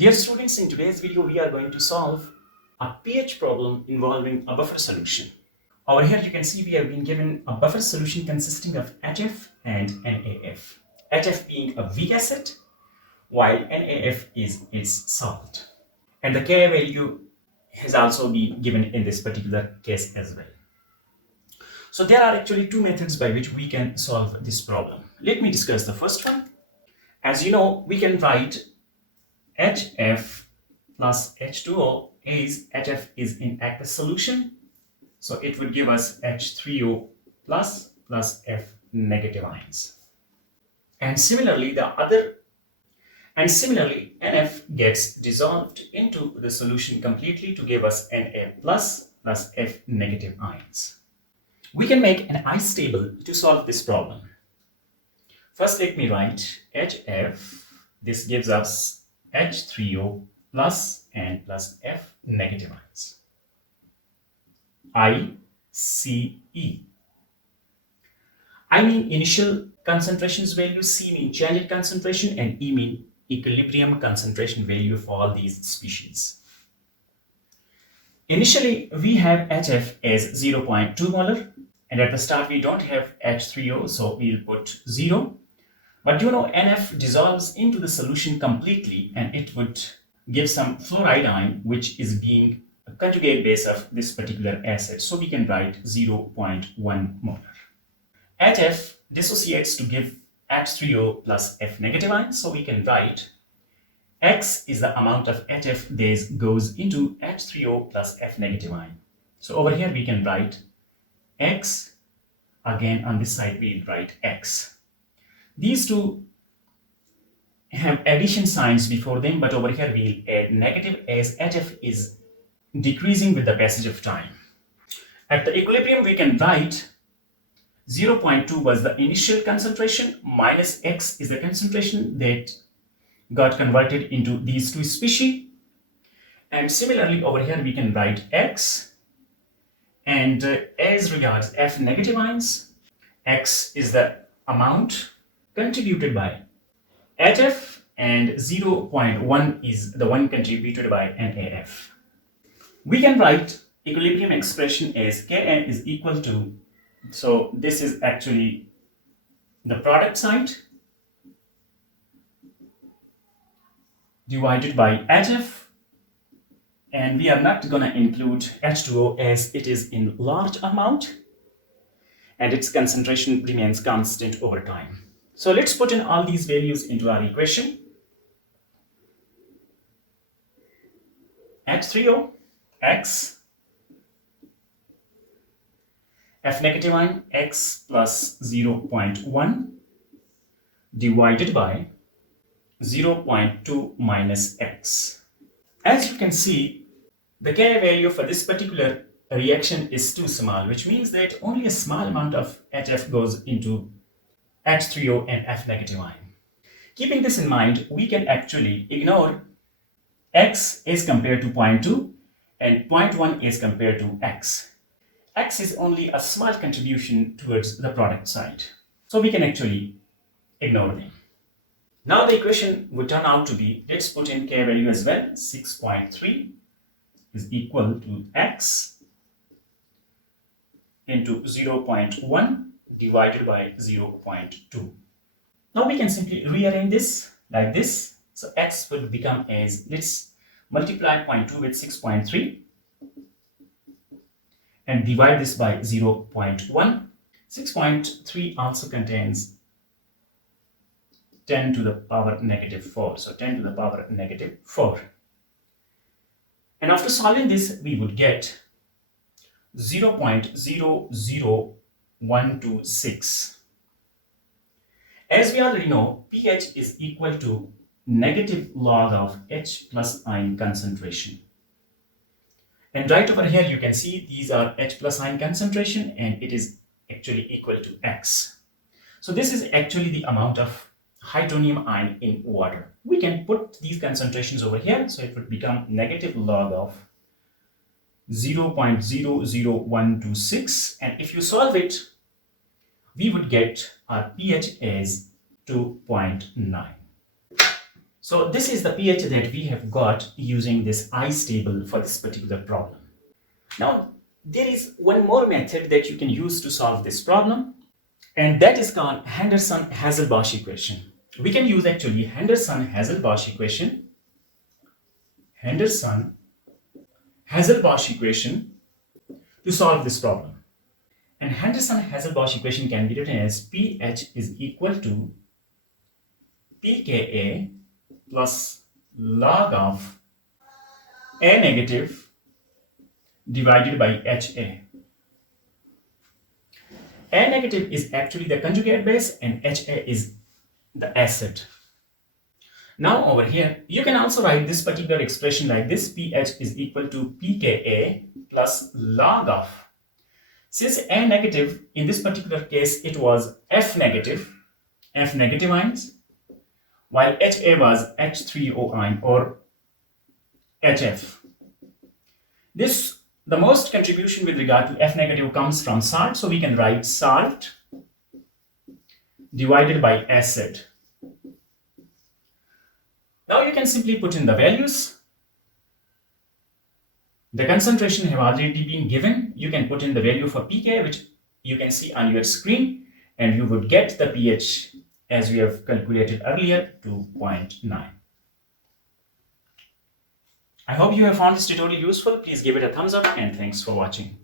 Dear students, in today's video we are going to solve a pH problem involving a buffer solution. Over here you can see we have been given a buffer solution consisting of HF and NaF. HF being a weak acid while NaF is its salt. And the Ka value has also been given in this particular case as well. So there are actually two methods by which we can solve this problem. Let me discuss the first one. As you know, we can write HF plus H2O is HF is in aqueous solution. So it would give us H3O plus F negative ions. And similarly, NF gets dissolved into the solution completely to give us Na plus F negative ions. We can make an ice table to solve this problem. First, let me write HF. This gives us H3O plus and plus F negative ions. ICE. I mean initial concentrations value, C mean change in concentration, and E mean equilibrium concentration value for all these species. Initially, we have HF as 0.2 molar, and at the start we don't have H3O, so we'll put 0. But you know, NF dissolves into the solution completely and it would give some fluoride ion, which is being a conjugate base of this particular acid. So we can write 0.1 molar. HF dissociates to give H3O plus F negative ion. So we can write X is the amount of HF that goes into H3O plus F negative ion. So over here we can write X. Again on this side we'll write X. These two have addition signs before them, but over here we'll add negative as HF is decreasing with the passage of time. At the equilibrium, we can write 0.2 was the initial concentration minus X is the concentration that got converted into these two species. And similarly, over here we can write X. And as regards F negative ions, X is the amount contributed by HF and 0.1 is the one contributed by NaF. We can write equilibrium expression as Kn is equal to, so this is actually the product side divided by HF, and we are not going to include H2O as it is in large amount and its concentration remains constant over time. So let's put in all these values into our equation. H3O, X, F negative ion, X plus 0.1 divided by 0.2 minus X. As you can see, the Ka value for this particular reaction is too small, which means that only a small amount of HF goes into H3O and F negative ion. Keeping this in mind, we can actually ignore X is compared to 0.2 and 0.1 is compared to X. X is only a small contribution towards the product side. So we can actually ignore them. Now the equation would turn out to be, let's put in K value as well, 6.3 is equal to X into 0.1 divided by 0.2. Now we can simply rearrange this like this. So X will become as, let's multiply 0.2 with 6.3 and divide this by 0.1. 6.3 also contains 10 to the power negative 4. So 10 to the power negative 4. And after solving this, we would get 0.00126. As we already know, pH is equal to negative log of H plus ion concentration. And right over here you can see these are H plus ion concentration and it is actually equal to X. So this is actually the amount of hydronium ion in water. We can put these concentrations over here, so it would become negative log of 0.00126, and if you solve it, we would get our pH as 2.9. So this is the pH that we have got using this ice table for this particular problem. Now, there is one more method that you can use to solve this problem, and that is called Handerson Hasalbalch equation. We can use actually Handerson Hasalbalch equation. Handerson Hasalbalch equation to solve this problem. And Handerson Hasalbalch equation can be written as pH is equal to pKa plus log of A negative divided by HA. A negative is actually the conjugate base and HA is the acid. Now over here, you can also write this particular expression like this: pH is equal to pKa plus log of. Since A negative, in this particular case, it was F negative ions, while HA was H3O ion or HF. The most contribution with regard to F negative comes from salt, so we can write salt divided by acid. Now you can simply put in the values. The concentration have already been given. You can put in the value for pK, which you can see on your screen, and you would get the pH as we have calculated earlier to 0.9. I hope you have found this tutorial useful. Please give it a thumbs up and thanks for watching.